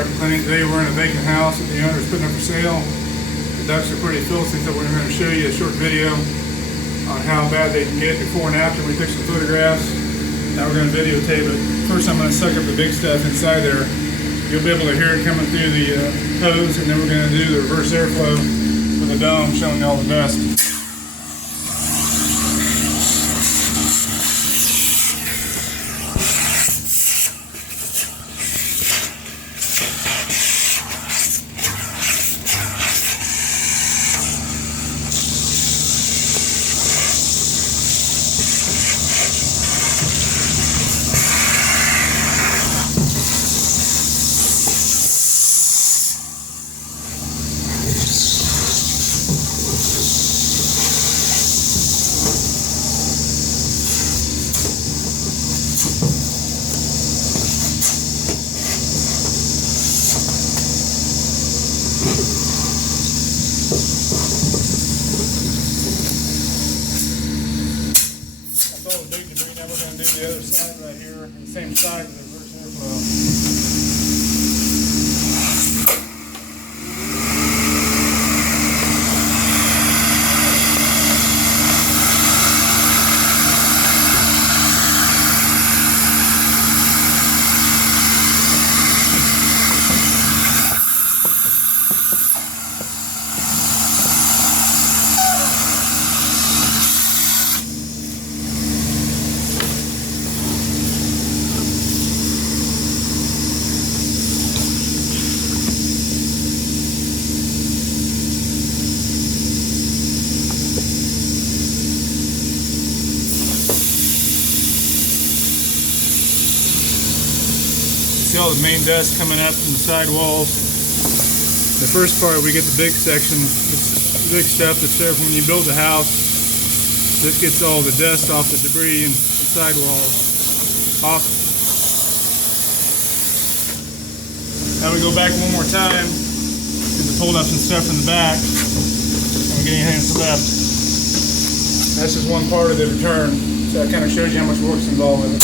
carpet cleaning. Today we're in a vacant house that the owner is putting up for sale. The ducts are pretty filthy, so we're going to show you a short video on how bad they can get before and after. We took some photographs. Now we're going to videotape it. First I'm going to suck up the big stuff inside there. You'll be able to hear it coming through the hose, and then we're going to do the reverse airflow with the dome showing you all the dust. That's all the big debris. Now we're going to do the other side right here, the same side with the reverse airflow. See all the main dust coming up from the sidewalls. The first part, we get the big section, the big stuff that's there from when you build the house. This gets all the dust off the debris and the sidewalls off. Now we go back one more time, get the pulled up some stuff from the back, and we get anything that's left. That's just one part of the return, so I kind of showed you how much work's involved with it.